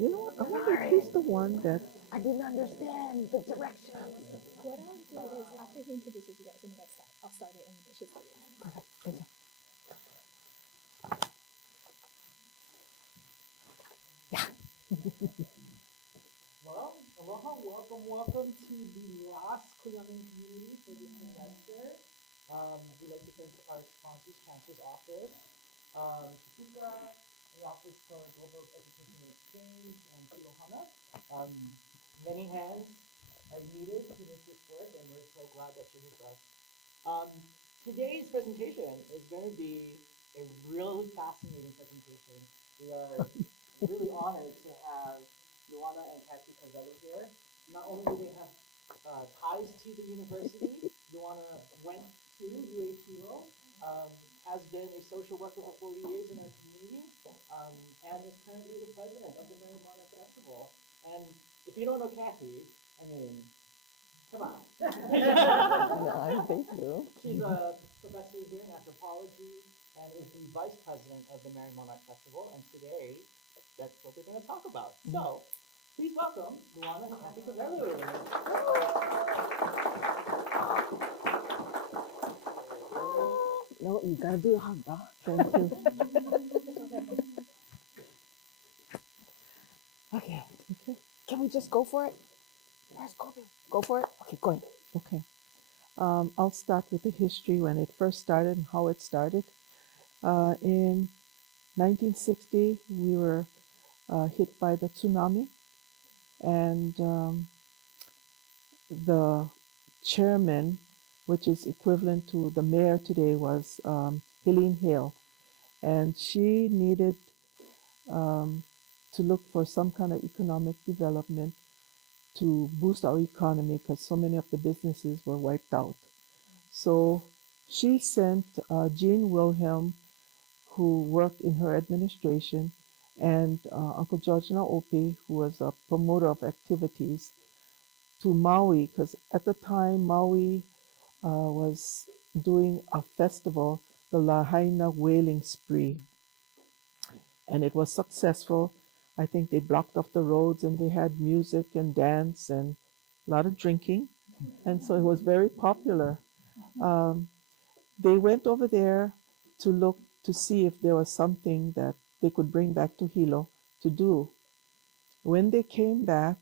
You know what? I wonder if he's the one that. I didn't understand the directions. What I'll do is after he introduces you guys and you guys start, I'll start it and then she's like, Well, aloha, welcome to the last Kuleana community for this semester. We'd like to thank our sponsors, Cancer's Office, Chifuka, the Office for Global Education and Exchange, and Kilohana. Many hands are needed to make this work, and we're so glad that you're with us. Today's presentation is going to be a really fascinating presentation. We are really honored to have Luana and Kawelu here. Not only do they have ties to the university, Luana went to Hilo, has been a social worker for 40 years in our community, and is currently the president of the Merrie Festival. And if you don't know Kathy, I mean, come on. Yeah, they do. She's a professor here in anthropology and is the vice president of the Merrie Monarch Festival. And today, that's what we're going to talk about. So, please welcome Luana and Kathy Kawelu. No, you gotta do a hug, huh? Thank you. Okay. Okay. Can we just go for it? Let's go. Go for it. Okay, going. Okay. I'll start with the history when it first started and how it started. In 1960, we were hit by the tsunami, and the chairman, which is equivalent to the mayor today, was Hale, and she needed to look for some kind of economic development to boost our economy because so many of the businesses were wiped out. So she sent Jean Wilhelm, who worked in her administration, and Uncle George Naopi, who was a promoter of activities, to Maui, because at the time Maui was doing a festival, the Lahaina Whaling Spree, and it was successful. I think they blocked off the roads and they had music and dance and a lot of drinking, and so it was very popular. Um, they went over there to look to see if there was something that they could bring back to Hilo to do. When they came back,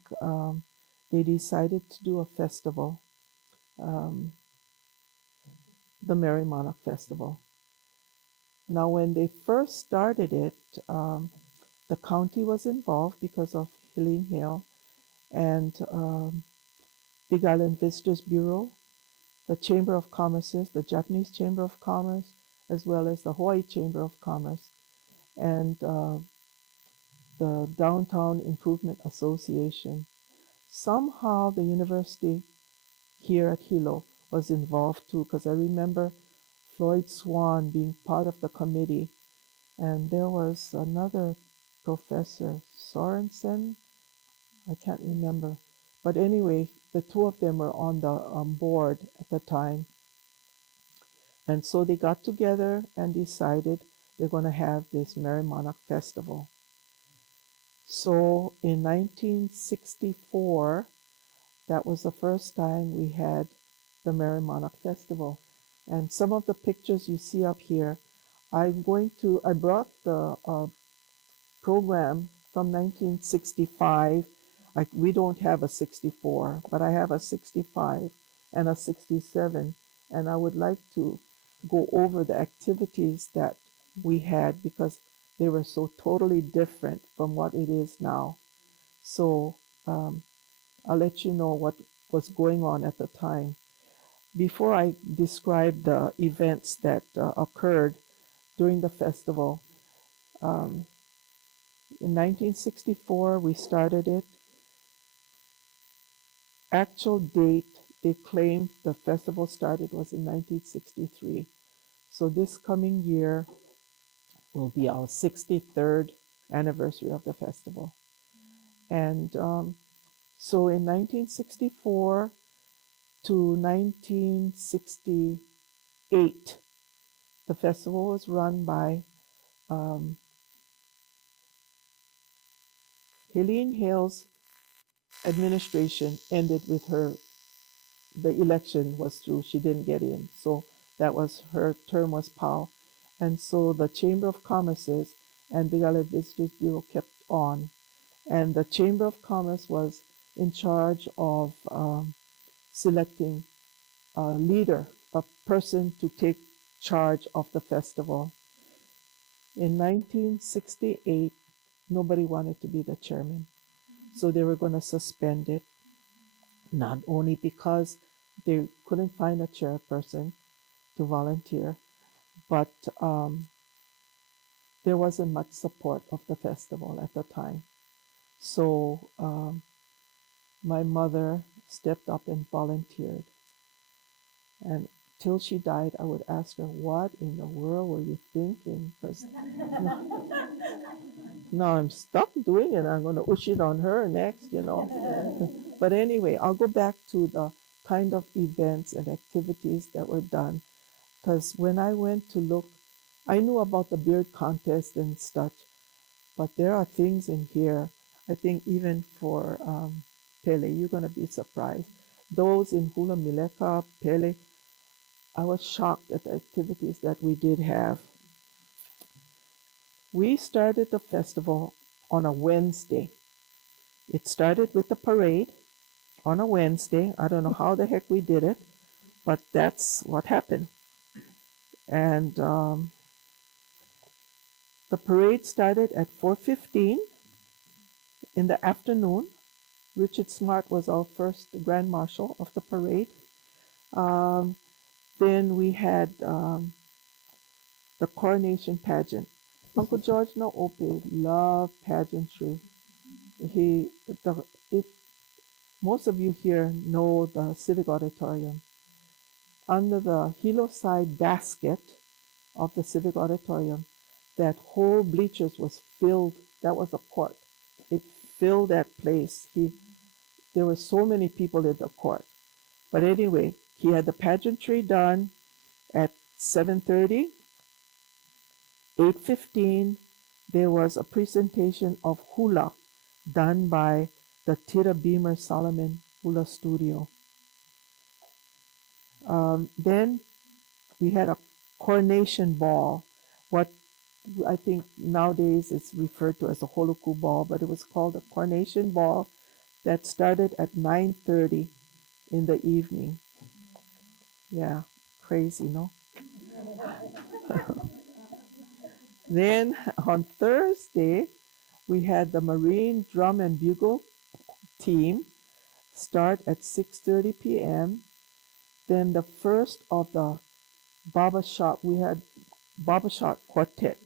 they decided to do a festival, um, the Merrie Monarch Festival. Now, when they first started it, the county was involved because of Helene Hill and Big Island Visitors Bureau, the Chamber of Commerce, the Japanese Chamber of Commerce, as well as the Hawaii Chamber of Commerce, and the Downtown Improvement Association. Somehow the university here at Hilo was involved too, because I remember Floyd Swan being part of the committee, and there was another professor, Sorensen, I can't remember. But anyway, the two of them were on the board at the time. And so they got together and decided they're going to have this Merrie Monarch Festival. So in 1964, that was the first time we had the Merrie Monarch Festival. And some of the pictures you see up here, I brought the program from 1965. We don't have a 64, but I have a 65 and a 67. And I would like to go over the activities that we had because they were so totally different from what it is now. So I'll let you know what was going on at the time. Before I describe the events that occurred during the festival, um, in 1964 we started it. Actual date they claimed the festival started was in 1963. So this coming year will be our 63rd anniversary of the festival. And so in 1964 to 1968, the festival was run by um, Helene Hale's administration ended with her, the election was through. She didn't get in. So that was her term was POW. And so the Chamber of Commerce's and Big Island Visitors Bureau kept on. And the Chamber of Commerce was in charge of selecting a leader, a person to take charge of the festival. In 1968, nobody wanted to be the chairman. So they were going to suspend it, not only because they couldn't find a chairperson to volunteer, but there wasn't much support of the festival at the time. So my mother stepped up and volunteered. And till she died, I would ask her, "What in the world were you thinking?" Because now I'm stuck doing it. I'm going to push it on her next. But anyway, I'll go back to the kind of events and activities that were done. Because when I went to look, I knew about the beard contest and such, but there are things in here, I think even for Pele, you're going to be surprised. Those in Hula Mileka, Pele, I was shocked at the activities that we did have. We started the festival on a Wednesday. It started with the parade on a Wednesday. I don't know how the heck we did it, but that's what happened. And the parade started at 4:15 in the afternoon. Richard Smart was our first Grand Marshal of the parade. Um, then we had the coronation pageant. Uncle George Naope loved pageantry. He, if most of you here know the Civic Auditorium, under the Hilo side basket of the Civic Auditorium, that whole bleachers was filled. That was a court. It filled that place. There were so many people in the court. But anyway, he had the pageantry done at 7:30, 8:15. There was a presentation of hula done by the Tira Beamer Solomon Hula Studio. Then we had a coronation ball, what I think nowadays is referred to as a holoku ball, but it was called a coronation ball that started at 9:30 in the evening. Yeah, crazy, no? Then on Thursday, we had the Marine Drum and Bugle team start at 6:30 p.m. Then the first of the barbershop, we had barbershop quartet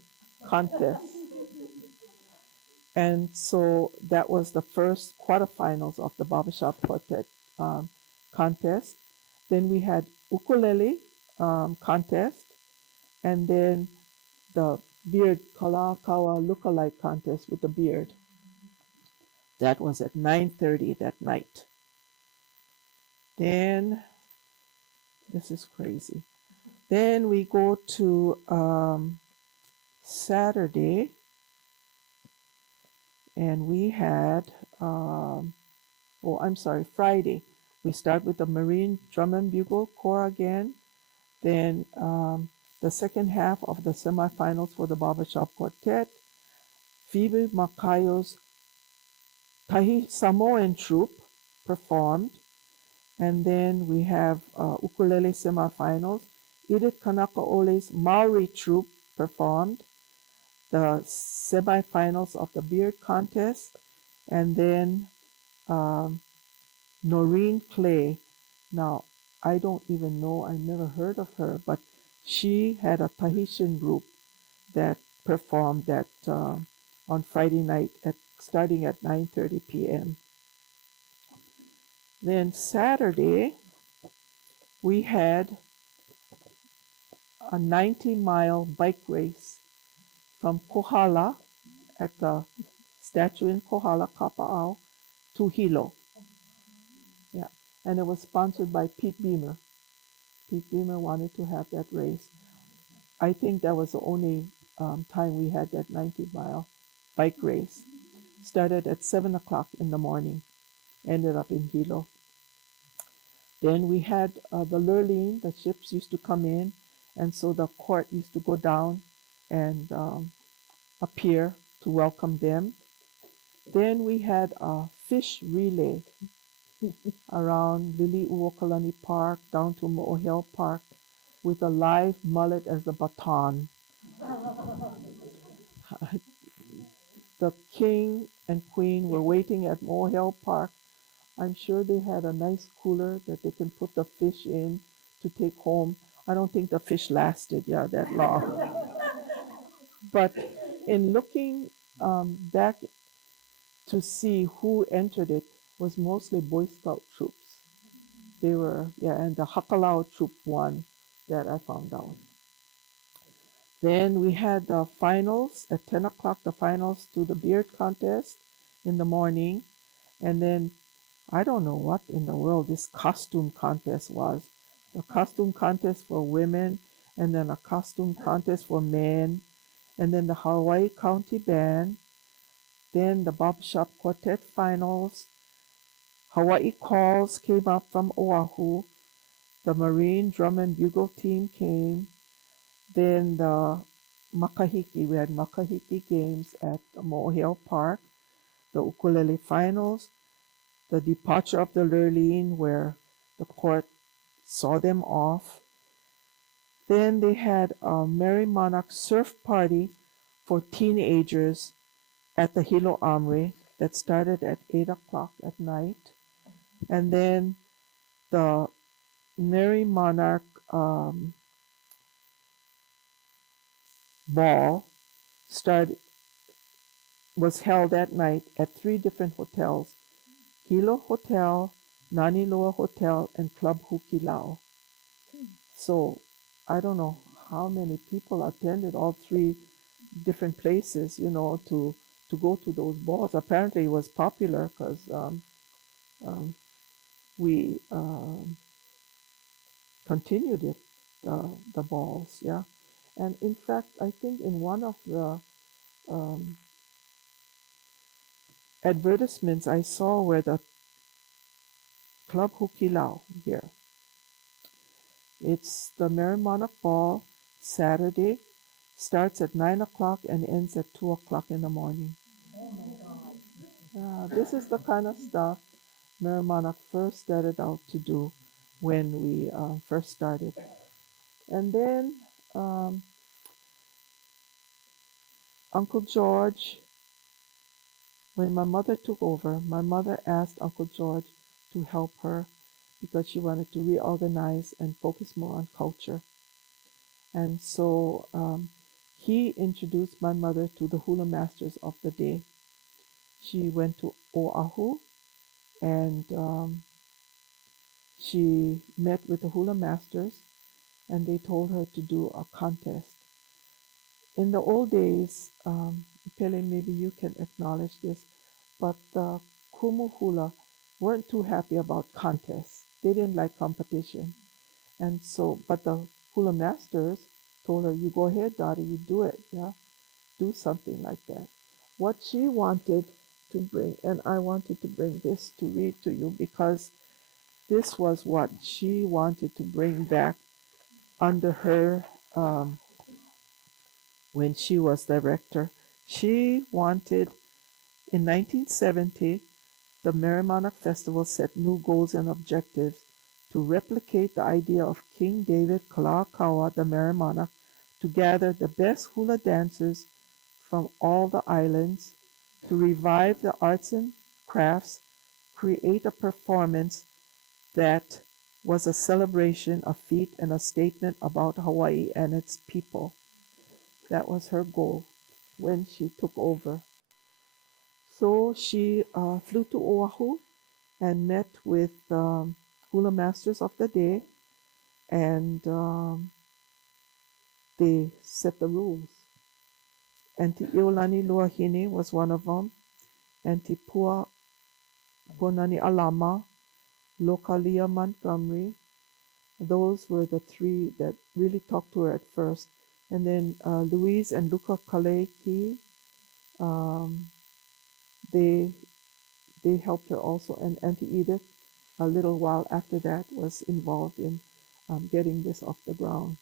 contest. And so that was the first quarterfinals of the barbershop quartet contest. Then we had ukulele contest, and then the beard kalakaua lookalike contest with the beard. That was at 9:30 that night. Then this is crazy. Then we go to Saturday, and we had Friday. We start with the Marine Drum and Bugle Corps again. Then the second half of the semifinals for the Barbershop Quartet. Phoebe Makayo's Tahi Samoan troupe performed. And then we have ukulele semifinals. Edith Kanakaole's Maori troupe performed. The semifinals of the beard contest. And then Noreen Clay. Now, I don't even know, I never heard of her, but she had a Tahitian group that performed that on Friday night starting at 9:30 p.m. Then Saturday, we had a 90-mile bike race from Kohala at the statue in Kohala, Kapa'au, to Hilo. Yeah, and it was sponsored by Pete Beamer. Pete Beamer wanted to have that race. I think that was the only time we had that 90-mile bike race. started at 7 o'clock in the morning, ended up in Hilo. Then we had the lurleen, the ships used to come in, and so the court used to go down and appear to welcome them. Then we had a fish relay around Liliuokalani Park down to Mo'ohel Park with a live mullet as the baton. The king and queen were waiting at Mo'ohel Park. I'm sure they had a nice cooler that they can put the fish in to take home. I don't think the fish lasted, that long. But in looking back to see who entered it was mostly Boy Scout troops. They were, and the Hakalau troop won, that I found out. Then we had the finals at 10 o'clock, the finals to the beard contest in the morning. And then I don't know what in the world this costume contest was. A costume contest for women, and then a costume contest for men, and then the Hawaii County Band, then the Bob Shop Quartet finals. Hawaii Calls came up from Oahu. The Marine Drum and Bugle team came. Then the Makahiki, we had Makahiki games at Mo'ohel Park, the ukulele finals, the departure of the lurleen where the court saw them off. Then they had a Merrie Monarch surf party for teenagers at the Hilo Armory that started at 8 o'clock at night. And then the Merrie Monarch ball was held that night at 3 different hotels: Hilo Hotel, Naniloa Hotel, and Club Hukilau. So I don't know how many people attended all 3 different places, to go to those balls. Apparently it was popular because we continued it, the balls, yeah. And in fact, I think in one of the um, advertisements I saw where the Club Hukilau here, it's the Merrie Monarch Ball, Saturday, starts at 9 o'clock and ends at 2 o'clock in the morning. This is the kind of stuff Merrie Monarch first started out to do when we first started. And then Uncle George, when my mother took over, my mother asked Uncle George to help her because she wanted to reorganize and focus more on culture. And so he introduced my mother to the hula masters of the day. She went to Oahu and she met with the hula masters, and they told her to do a contest. In the old days, Pele, maybe you can acknowledge this, but the Kumu hula weren't too happy about contests. They didn't like competition. And so, but the hula masters told her, you go ahead, daughter, you do it, yeah? Do something like that. What she wanted to bring, and I wanted to bring this to read to you because this was what she wanted to bring back under her when she was director. She wanted, in 1970, the Merrie Monarch Festival set new goals and objectives to replicate the idea of King David Kalakaua, the Merrie Monarch, to gather the best hula dancers from all the islands, to revive the arts and crafts, create a performance that was a celebration, a feat, and a statement about Hawaii and its people. That was her goal when she took over. So she flew to Oahu and met with hula masters of the day, and they set the rules. Auntie Iolani Luahine was one of them. Auntie Puanani Alama, Lokalia Montgomery. Those were the 3 that really talked to her at first. And then Louise and Luka Kaleki, they they helped her also, and Auntie Edith, a little while after that, was involved in getting this off the ground.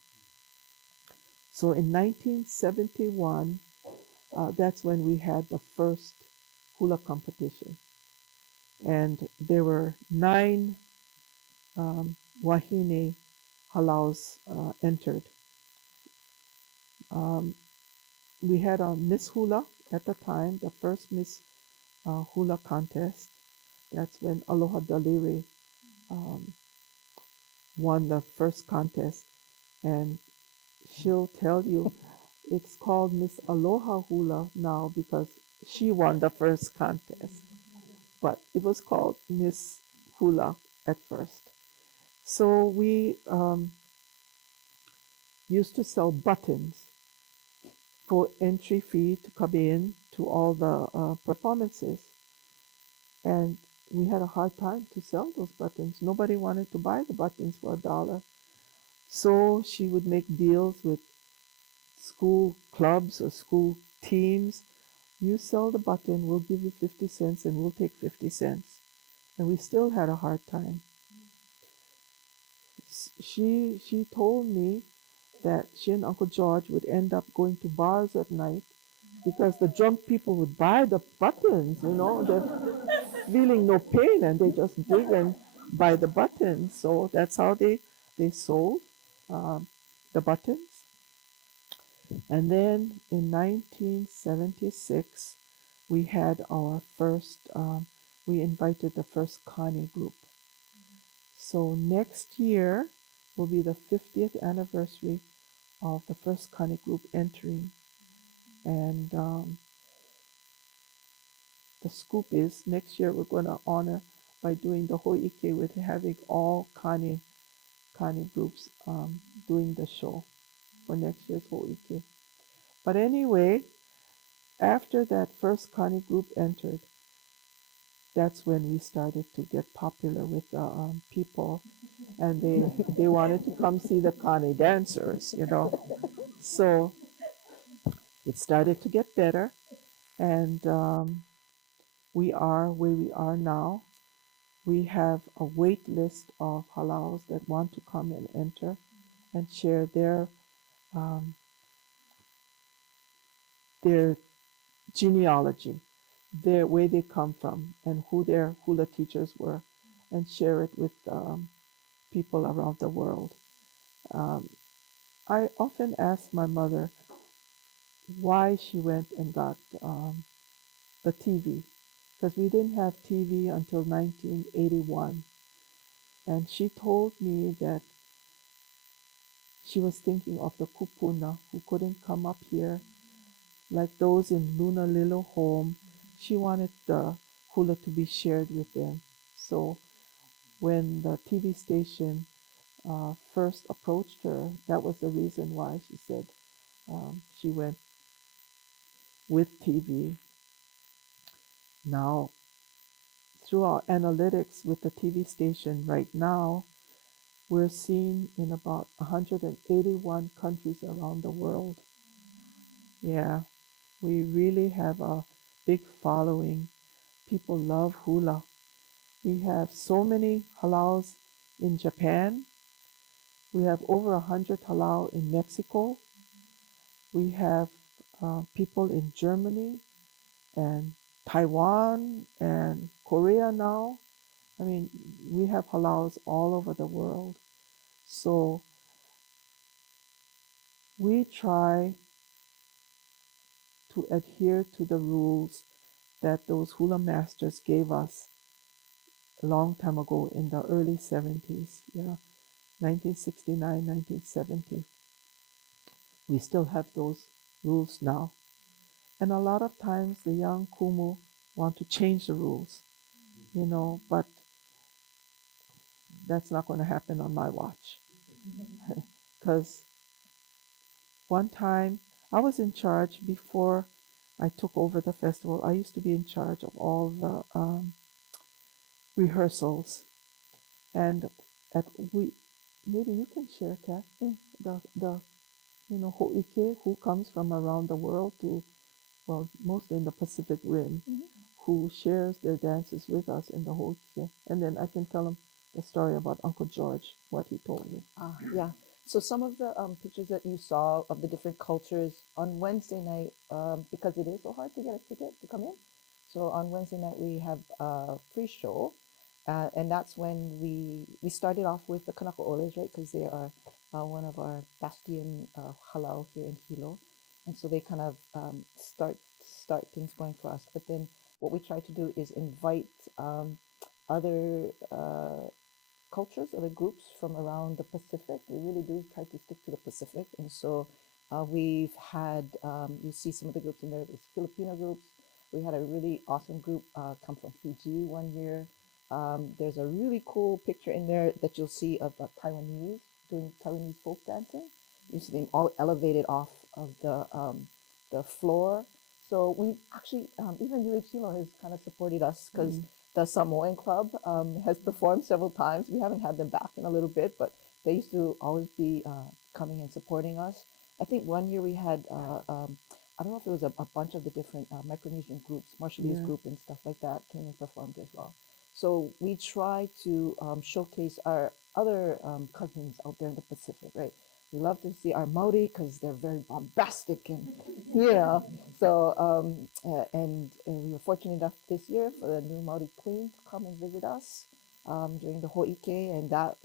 So in 1971, that's when we had the first hula competition, and there were 9 wahine halaus entered. Um, we had a Miss Hula at the time, the first Miss Hula contest. That's when Aloha Daliri um, won the first contest, and she'll tell you it's called Miss Aloha Hula now because she won the first contest, but it was called Miss Hula at first. So we used to sell buttons for entry fee to come in to all the performances, and we had a hard time to sell those buttons. Nobody wanted to buy the buttons for $1. So she would make deals with school clubs or school teams. You sell the button, we'll give you 50 cents and we'll take 50 cents. And we still had a hard time. She told me that she and Uncle George would end up going to bars at night because the drunk people would buy the buttons, they're feeling no pain and they just dig and buy the buttons. So that's how they sold um, the buttons. And then in 1976, we had our first, we invited the first Kani group. So next year will be the 50th anniversary of the first Kani group entering. And the scoop is next year we're going to honor by doing the Ho'ike with having all Kani groups doing the show for next year's Ho'ike. But anyway, after that first Kani group entered, that's when we started to get popular with the people, and they wanted to come see the Kani dancers. So it started to get better, and we are where we are now. We have a wait list of halaus that want to come and enter and share um, their genealogy, where they come from, and who their hula teachers were, and share it with people around the world. Um, I often ask my mother why she went and got the TV, because we didn't have TV until 1981. And she told me that she was thinking of the kupuna who couldn't come up here, like those in Luna Lilo home. She wanted the hula to be shared with them. So when the TV station first approached her, that was the reason why she said she went with TV. Now, through our analytics with the TV station right now, we're seen in about 181 countries around the world. Yeah, we really have a big following. People love hula. We have so many halaus in Japan. We have over 100 halau in Mexico. We have people in Germany and Taiwan and Korea now. I mean, we have halaus all over the world. So we try to adhere to the rules that those hula masters gave us a long time ago in the early 70s, 1969, 1970. We still have those rules now. And a lot of times the young kumu want to change the rules, but that's not going to happen on my watch. Because one time I was in charge before I took over the festival. I used to be in charge of all the rehearsals, and at we maybe you can share, Kat, the ho'ike who comes from around the world to, well, mostly in the Pacific Rim, Mhm. who shares their dances with us in the Ho'ike. And then I can tell them the story about Uncle George, what he told me. Yeah. So some of the pictures that you saw of the different cultures on Wednesday night, because it is so hard to get a ticket to come in. So on Wednesday night we have a free show, and that's when we started off with the Kanaka Oles, right? Because they are one of our bastion halau here in Hilo, and so they kind of start things going for us. But then what we try to do is invite other cultures, other groups from around the Pacific. We really do try to stick to the Pacific. And so we've had, you see some of the groups in there, there's Filipino groups. We had a really awesome group come from Fiji one year. There's a really cool picture in there that you'll see of Taiwanese doing Taiwanese folk dancing. You see them all elevated off of the floor. So we actually, even UH Hilo has kind of supported us because the Samoan Club has performed several times. We haven't had them back in a little bit, but they used to always be coming and supporting us. I think one year we had, I don't know if it was a bunch of the different Micronesian groups, Marshallese Yeah. group and stuff like that came and performed as well. So we try to showcase our other cousins out there in the Pacific, right? We love to see our Maori because they're very bombastic and, you know. So, and we were fortunate enough this year for the new Maori Queen to come and visit us during the Ho'ike, and that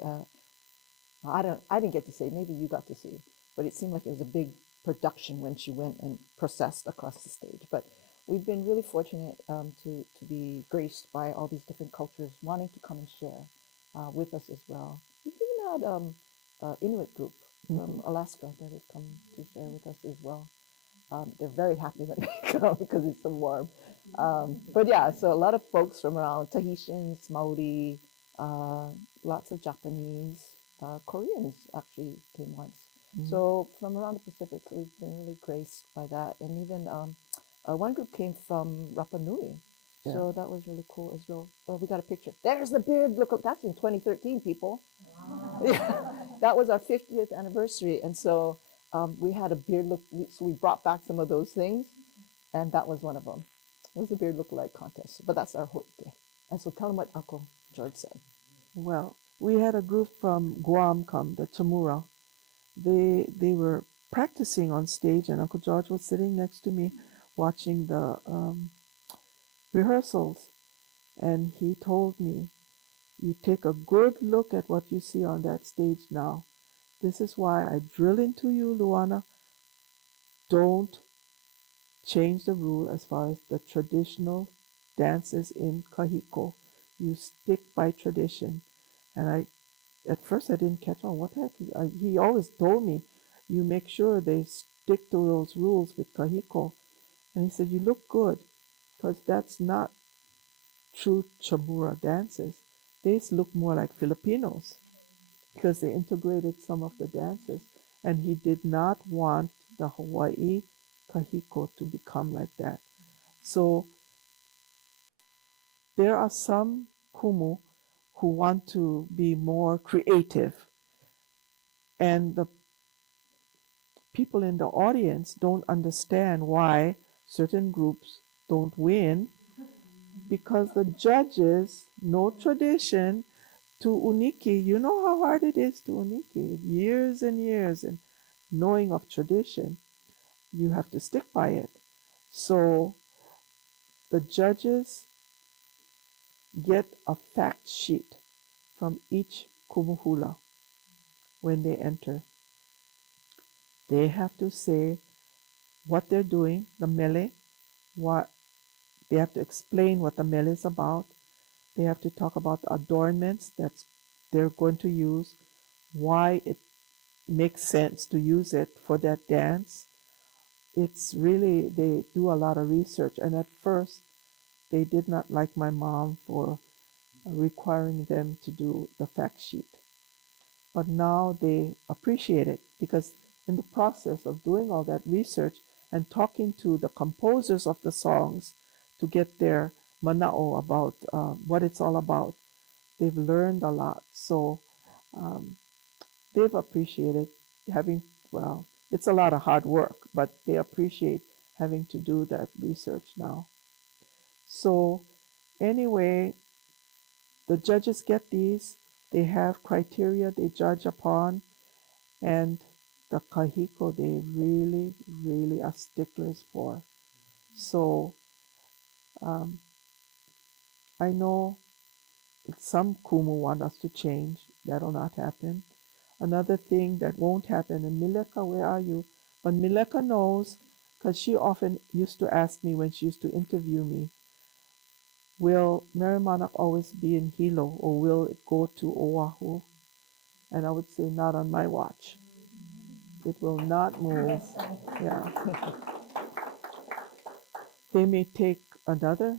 I didn't get to see. Maybe you got to see, but it seemed like it was a big production when she went and processed across the stage. But we've been really fortunate to be graced by all these different cultures wanting to come and share with us as well. We've even had Inuit group from Alaska that has come to share with us as well. They're very happy when they come because it's so warm. But yeah, so a lot of folks from around Tahitians, Maori, uh, lots of Japanese, Koreans actually came once. So from around the Pacific, we've been really graced by that. And even one group came from Rapa Nui. Yeah. So that was really cool as well. Oh, we got a picture. There's the beard. Look, that's in 2013, people. Yeah, that was our 50th anniversary. And so we had a beard look, so we brought back some of those things, and that was one of them. It was a beard look-alike contest, but that's our Ho'ike. And so tell them what Uncle George said. Well, we had a group from Guam come, the Chamura. They were practicing on stage, and Uncle George was sitting next to me watching the rehearsals. And he told me, you take a good look at what you see on that stage now. This is why I drill into you, Luana. Don't change the rule as far as the traditional dances in Kahiko. You stick by tradition. And at first I didn't catch on. What the heck? He always told me, you make sure they stick to those rules with Kahiko. And he said, you look good, because that's not true Chamura dances. They look more like Filipinos because they integrated some of the dances. And he did not want the Hawaii Kahiko to become like that. So there are some kumu who want to be more creative, and the people in the audience don't understand why certain groups don't win, because the judges know tradition to uniki. You know how hard it is to uniki, years and years, and knowing of tradition, you have to stick by it. So the judges get a fact sheet from each kumuhula when they enter. They have to say what they're doing, the mele, what they have to explain what the mele is about. They have to talk about the adornments that they're going to use, why it makes sense to use it for that dance. It's really, they do a lot of research. And at first, they did not like my mom for requiring them to do the fact sheet. But now they appreciate it, because in the process of doing all that research and talking to the composers of the songs to get their mana'o about what it's all about, they've learned a lot. So um, they've appreciated having, well, it's a lot of hard work, but they appreciate having to do that research now. So anyway, the judges get these. They have criteria they judge upon, and the kahiko they really, really are sticklers for. So um, I know some kumu want us to change. That'll not happen. Another thing that won't happen, and Mileka, where are you? But Mileka knows, because she often used to ask me when she used to interview me, will Merrie Monarch always be in Hilo or will it go to Oahu? And I would say, not on my watch. It will not move. Yeah. They may take another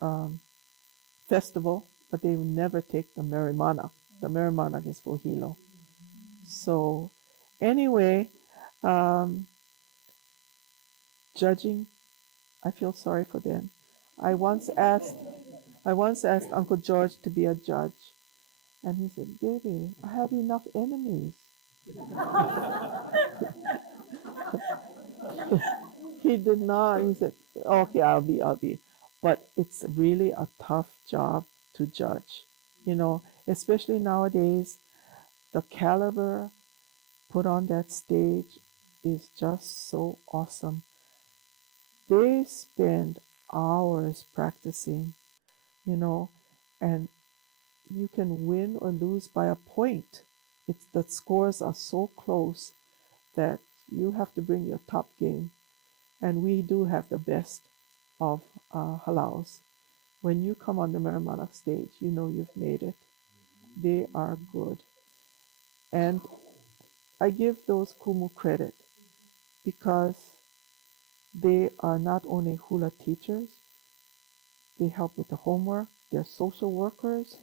um, festival, but they will never take the Merrie Monarch. The Merrie Monarch is for Hilo. So, anyway, um, judging, I feel sorry for them. I once asked, I once asked Uncle George to be a judge, and he said, "Baby, I have enough enemies." He did not. He said, "Okay, I'll be." But it's really a tough job to judge, especially nowadays. The caliber put on that stage is just so awesome. They spend hours practicing, you know, and you can win or lose by a point. It's the scores are so close that you have to bring your top game, and we do have the best of halaus. When you come on the Merrie stage, you know you've made it. They are good, and I give those kumu credit because they are not only hula teachers, they help with the homework, they're social workers,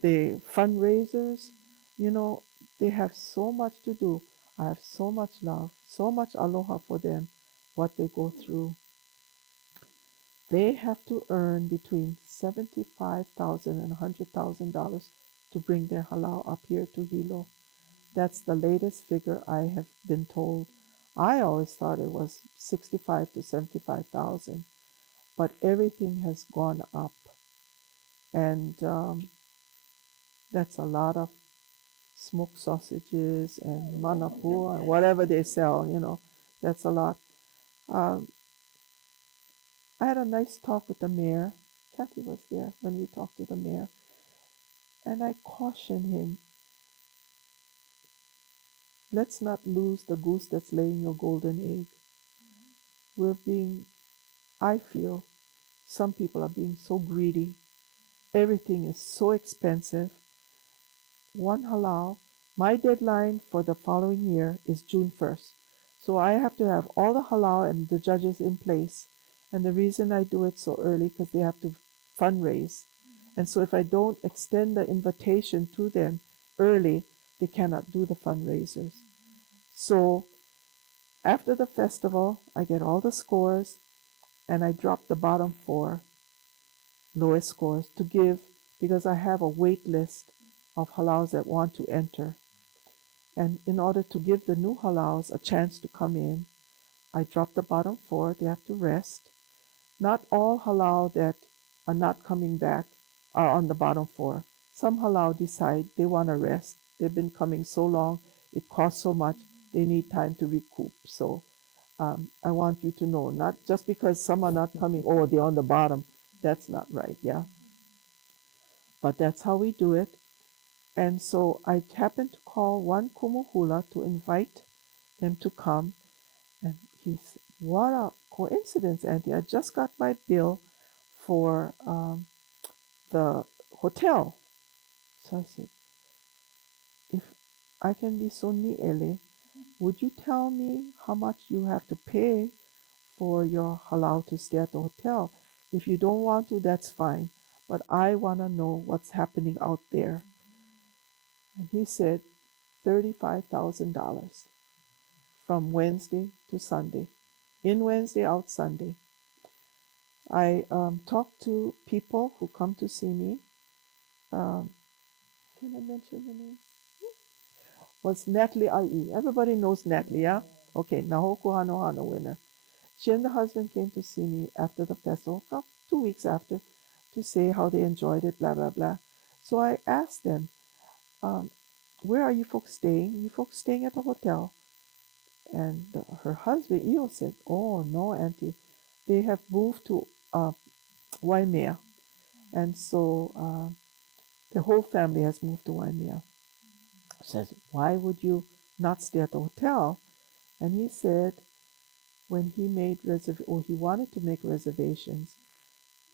they fundraisers, you know, they have so much to do. I have so much love, so much aloha for them, what they go through. They have to earn between $75,000 and $100,000 to bring their halal up here to Hilo. That's the latest figure I have been told. I always thought it was 65 to 75,000, but everything has gone up, and that's a lot of smoked sausages and manapua and whatever they sell. That's a lot. Um, I had a nice talk with the mayor. Kathy was there when we talked to the mayor, and I cautioned him, let's not lose the goose that's laying your golden egg. We're being, I feel, some people are being so greedy. Everything is so expensive. One halal, my deadline for the following year is June 1st. So I have to have all the halal and the judges in place. And the reason I do it so early because they have to fundraise. And so if I don't extend the invitation to them early, they cannot do the fundraisers. So after the festival, I get all the scores and I drop the bottom four lowest scores to give because I have a wait list of halals that want to enter. And in order to give the new halals a chance to come in, I drop the bottom four. They have to rest. Not all halal that are not coming back are on the bottom four. Some halal decide they want to rest. They've been coming so long, it costs so much, they need time to recoup. So I want you to know, not just because some are not coming, oh, they're on the bottom. That's not right, yeah? But that's how we do it. And so I happened to call one kumuhula to invite him to come. And he said, what a coincidence, Auntie. I just got my bill for the hotel. So I said, if I can be so ni'ele, would you tell me how much you have to pay for your halal to stay at the hotel? If you don't want to, that's fine. But I want to know what's happening out there. And he said, $35,000 from Wednesday to Sunday. In Wednesday, out Sunday. I talk to people who come to see me. Um, can I mention the name? Was Natalie IE. Everybody knows Natalie, yeah? Okay, Nahoku Hanohano winner. She and the husband came to see me after the festival 2 weeks after, to say how they enjoyed it, blah, blah, blah. So I asked them, um, where are you folks staying? You folks staying at a hotel? And her husband, Eo, said, oh, no, Auntie. They have moved to Waimea. And so the whole family has moved to Waimea. Says, why would you not stay at the hotel? And he said, when he made or he wanted to make reservations,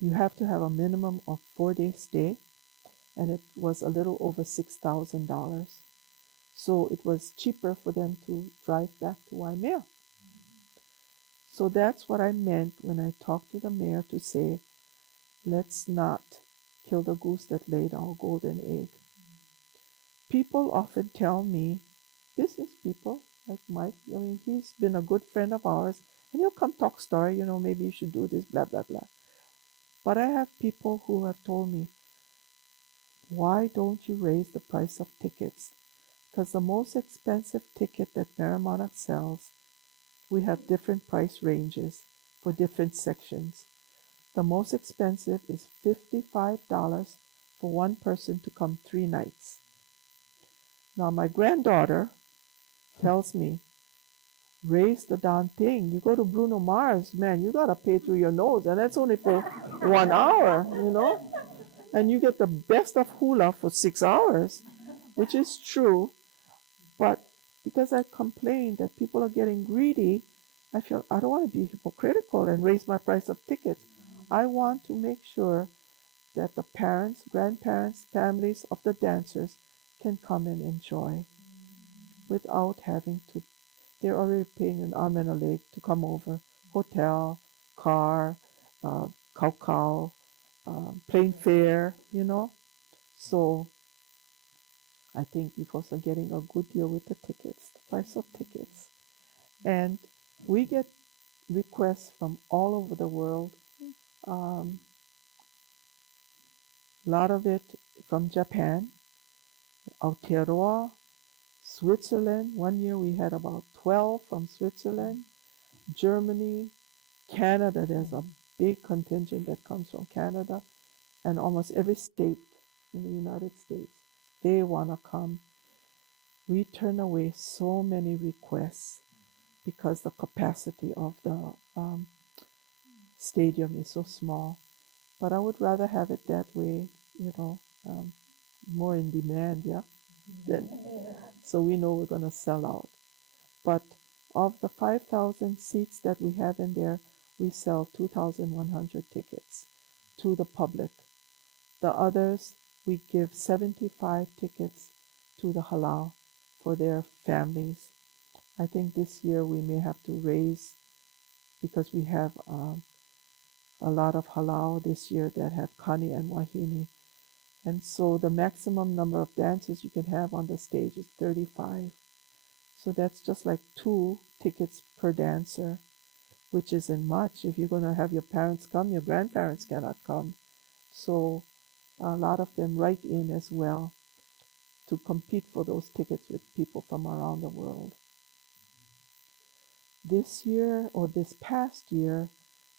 you have to have a minimum of 4 days stay, and it was a little over $6,000. So it was cheaper for them to drive back to Waimea. So that's what I meant when I talked to the mayor to say, let's not kill the goose that laid our golden egg. People often tell me, business people like Mike, I mean, he's been a good friend of ours, and he'll come talk story, maybe you should do this, blah, blah, blah. But I have people who have told me, why don't you raise the price of tickets? Because the most expensive ticket that Monarch sells, we have different price ranges for different sections. The most expensive is $55 for one person to come 3 nights. Now, my granddaughter tells me, raise the darn thing. You go to Bruno Mars, man, you gotta pay through your nose, and that's only for 1 hour. And you get the best of hula for 6 hours, which is true. But because I complain that people are getting greedy, I feel I don't want to be hypocritical and raise my price of tickets. I want to make sure that the parents, grandparents, families of the dancers can come and enjoy without having to. They're already paying an arm and a leg to come over. Hotel, car, cow, plane fare. So I think you folks are getting a good deal with the tickets, the price of tickets. And we get requests from all over the world. A lot of it from Japan, Aotearoa, Switzerland. One year we had about 12 from Switzerland, Germany, Canada. There's a big contingent that comes from Canada, and almost every state in the United States. They want to come. We turn away so many requests because the capacity of the stadium is so small. But I would rather have it that way, um, more in demand, yeah. Then, so we know we're going to sell out. But of the 5,000 seats that we have in there, we sell 2,100 tickets to the public. The others, we give 75 tickets to the halal for their families. I think this year we may have to raise because we have a lot of halal this year that have kani and wahine. And so the maximum number of dancers you can have on the stage is 35. So that's just like 2 tickets per dancer, which isn't much. If you're going to have your parents come, your grandparents cannot come. So a lot of them write in as well to compete for those tickets with people from around the world. This year, or this past year,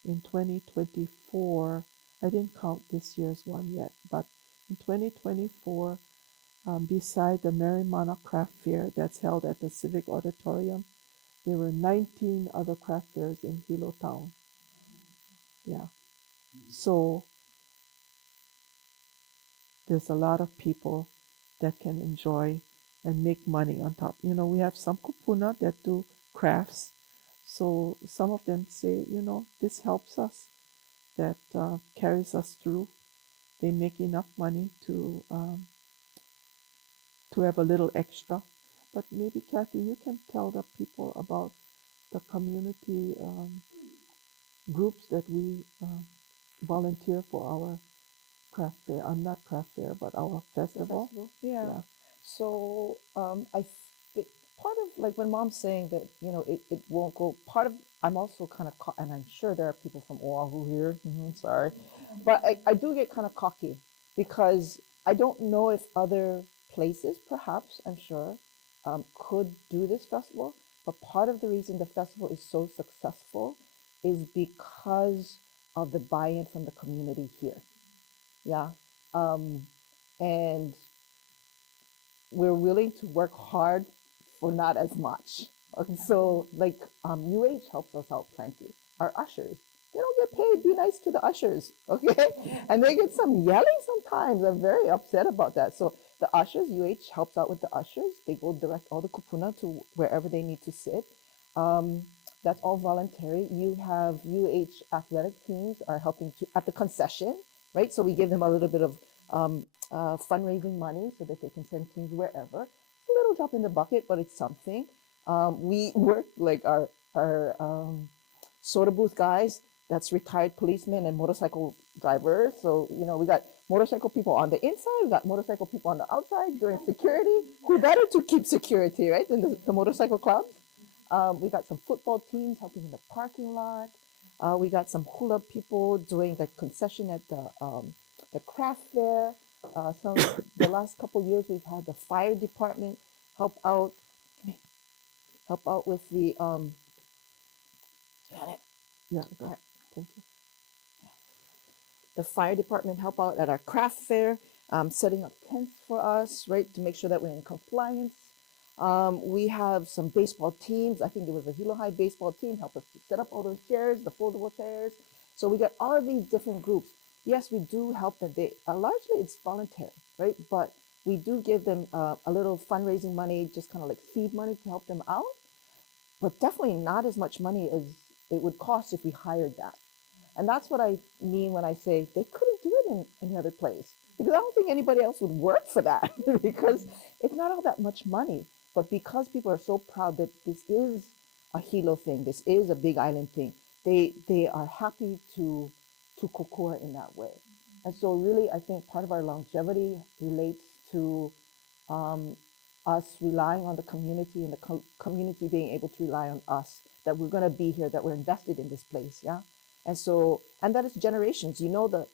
in 2024, I didn't count this year's one yet, but in 2024, beside the Merrie Monarch Craft Fair that's held at the Civic Auditorium, there were 19 other craft fairs in Hilo town. Yeah. So there's a lot of people that can enjoy and make money on top. We have some kupuna that do crafts. So some of them say, this helps us, that carries us through. They make enough money to have a little extra. But maybe Kathy, you can tell the people about the community groups that we volunteer for our craft fair. I'm not craft fair, but our The festival. festival, yeah. Yeah. So I think part of like when mom's saying that it won't go. Part of I'm also kind of and I'm sure there are people from Oahu here. Sorry, but I do get kind of cocky because I don't know if other places, perhaps I'm sure, could do this festival. But part of the reason the festival is so successful is because of the buy-in from the community here. Yeah. Um, and we're willing to work hard for not as much. Okay, so like UH helps us out plenty. Our ushers, they don't get paid. Be nice to the ushers, okay? And they get some yelling sometimes. I'm very upset about that. So the ushers, UH helps out with the ushers. They go direct all the kupuna to wherever they need to sit. Um, that's all voluntary. You have UH athletic teams are helping to at the concession, right? So we give them a little bit of um, fundraising money so that they can send teams wherever. A little drop in the bucket, but it's something. We work like our soda booth guys. That's retired policemen and motorcycle drivers. So we got motorcycle people on the inside. We got motorcycle people on the outside doing security. Who better to keep security, right? Than the motorcycle club. We got some football teams helping in the parking lot. We got some hula people doing the concession at the craft fair. Some the last couple years we've had the fire department help out with the Yeah, thank you. the fire department help out at our craft fair, setting up tents for us, right, to make sure that we're in compliance. We have some baseball teams. I think there was a Hilo High baseball team help us to set up all those chairs, the foldable chairs. So we got all of these different groups. Yes, we do help them. They largely it's voluntary, right? But we do give them a little fundraising money, just kind of like seed money to help them out. But definitely not as much money as it would cost if we hired that. And that's what I mean when I say they couldn't do it in any other place. Because I don't think anybody else would work for that because it's not all that much money. But because people are so proud that this is a Hilo thing, this is a Big Island thing, they are happy to kokua in that way. And so really I think part of our longevity relates to um, us relying on the community and the community being able to rely on us, that we're going to be here, that we're invested in this place. Yeah. And so, and that is generations. You know the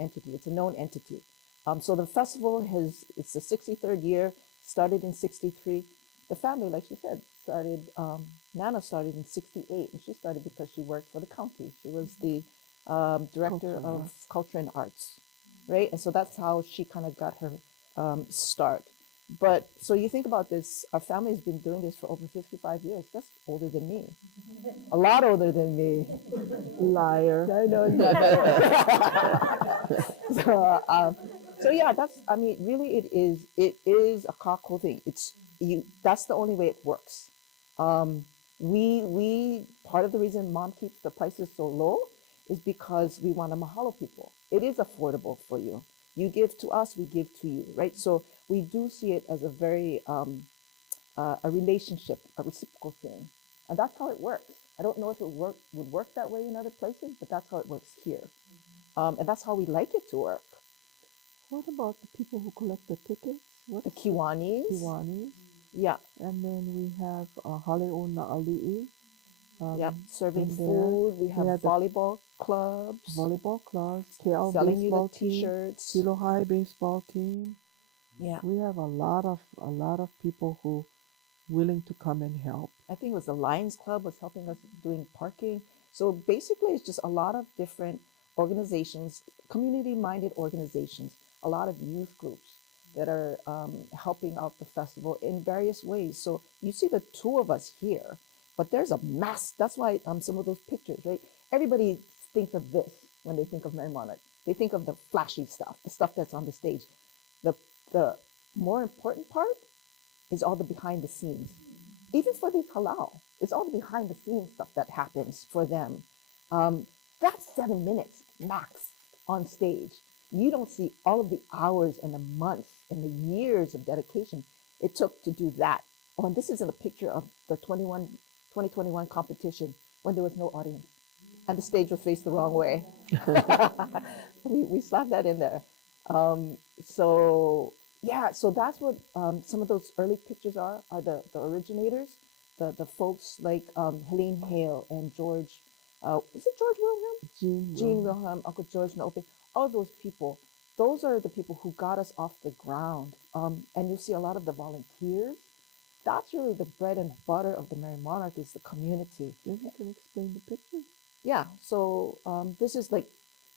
entity. It's a known entity. So the festival it's the 63rd year, started in 63. The family, like she said, started, Nana started in 68, and she started because she worked for the county. She was the director Culture and of arts. culture and arts, right? And so that's how she kind of got her start. But so you think about this, our family has been doing this for over 55 years. That's older than me. A lot older than me. Liar. I know that. So yeah, I mean, really it is a cockle thing. That's the only way it works. Um, we part of the reason mom keeps the prices so low is because we want to mahalo people. It is affordable for you. You give to us, we give to you, right? So we do see it as a very a relationship, a reciprocal thing, and that's how it works. I don't know if it would work that way in other places, but that's how it works here, and that's how we like it to work. What about the people who collect the tickets? What The Kiwanis, Kiwani? yeah, And then we have Haleo Na'ali'i yeah, serving in there. food. We We have have the volleyball clubs, volleyball clubs, KL selling you the baseball team, T-shirts. Hilo High baseball team. Yeah, We have a lot of people who willing to come and help. I think it was the Lions Club was helping us doing parking. So basically, it's just a lot of different organizations, community-minded organizations, a lot of youth groups that are helping out the festival in various ways. So you see the two of us here, but there's a mass. That's why some of those pictures, right? Everybody thinks of this when they think of Merrie Monarch. They think of the flashy stuff, the stuff that's on the stage. The the more important part is all the behind the scenes. Even for these halal, it's all the behind the scenes stuff that happens for them. Um, that's 7 minutes max on stage. You don't see all of the hours and the months and the years of dedication it took to do that. Oh, and this isn't a picture of the 2021 competition when there was no audience and the stage was faced the wrong way. We slapped that in there. So yeah, so that's what some of those early pictures are the originators, the folks like Helene Hale and George, is it George Wilhelm? Gene Wilhelm, Uncle George Naope, all those people. Those are the people who got us off the ground. And you'll see a lot of the volunteers. That's really the bread and butter of the Merrie Monarch is the community. Maybe you can explain the pictures. yeah, so this is like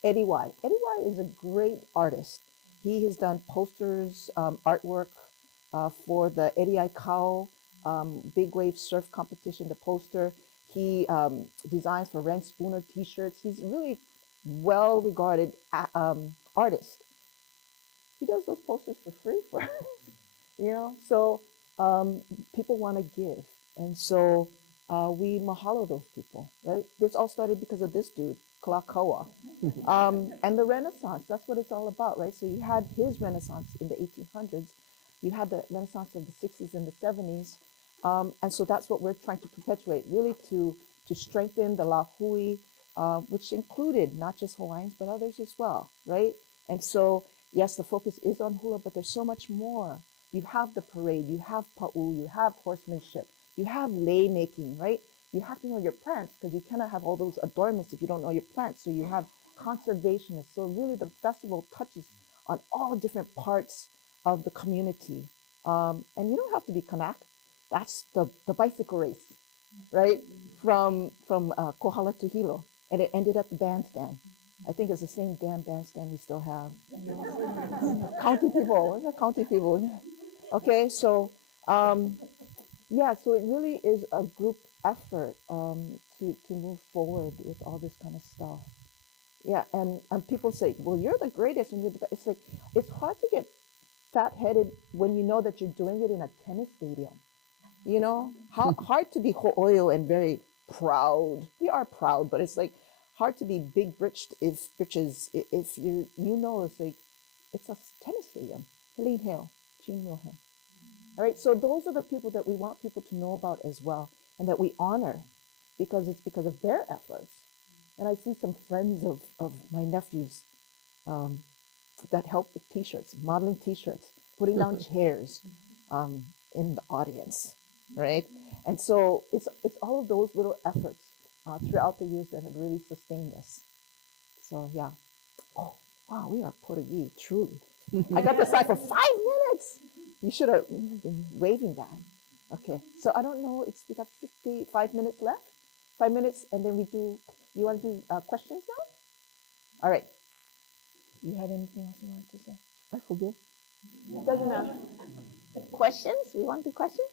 Eddie Y. Eddie Y is a great artist. He has done posters, artwork for the Eddie I Cow Big Wave Surf Competition, the poster. He designs for Ren Spooner t-shirts. He's really well regarded artist. He does those posters for free for so um, people want to give, and so we mahalo those people, right? This all started because of this dude, Kalakaua, and the Renaissance. That's what it's all about, right? So you had his Renaissance in the 1800s, you had the Renaissance of the 60s and the 70s, and so that's what we're trying to perpetuate, really to strengthen the lahui, which included not just Hawaiians but others as well, right? And so yes, the focus is on hula, but there's so much more. You have the parade, you have pa'u, you have horsemanship, you have lei making, right? You have to know your plants because you cannot have all those adornments if you don't know your plants. So you have conservationists. So really the festival touches on all different parts of the community. And you don't have to be Kanak. That's the bicycle race, right? From Kohala to Hilo. And it ended at the bandstand. I think it's the same damn bandstand we still have. County people, what's that county people? Okay, so yeah, so it really is a group effort to move forward with all this kind of stuff. Yeah, and people say, well, you're the greatest, and you're the best. It's like it's hard to get fat-headed when you know that you're doing it in a tennis stadium. How hard to be ho'oyo and very proud. We are proud, but it's like hard to be big britched if if it's like it's a tennis stadium. Helene Hill, Jean Wilhelm. All right, so those are the people that we want people to know about as well, and that we honor because it's because of their efforts. And I see some friends of my nephews um, that help with t-shirts, modeling t-shirts, putting down chairs in the audience, right? And so it's all of those little efforts throughout the years that have really sustained us. So yeah. Oh, wow, we are Portuguese, truly. I got the sign for 5 minutes. You should have been waving that. Okay, so I don't know. We got 55 minutes left. 5 minutes, and then we do. You want to do questions now? All right. You had anything else you wanted to say? I forget. Doesn't matter. Questions? You want to do questions?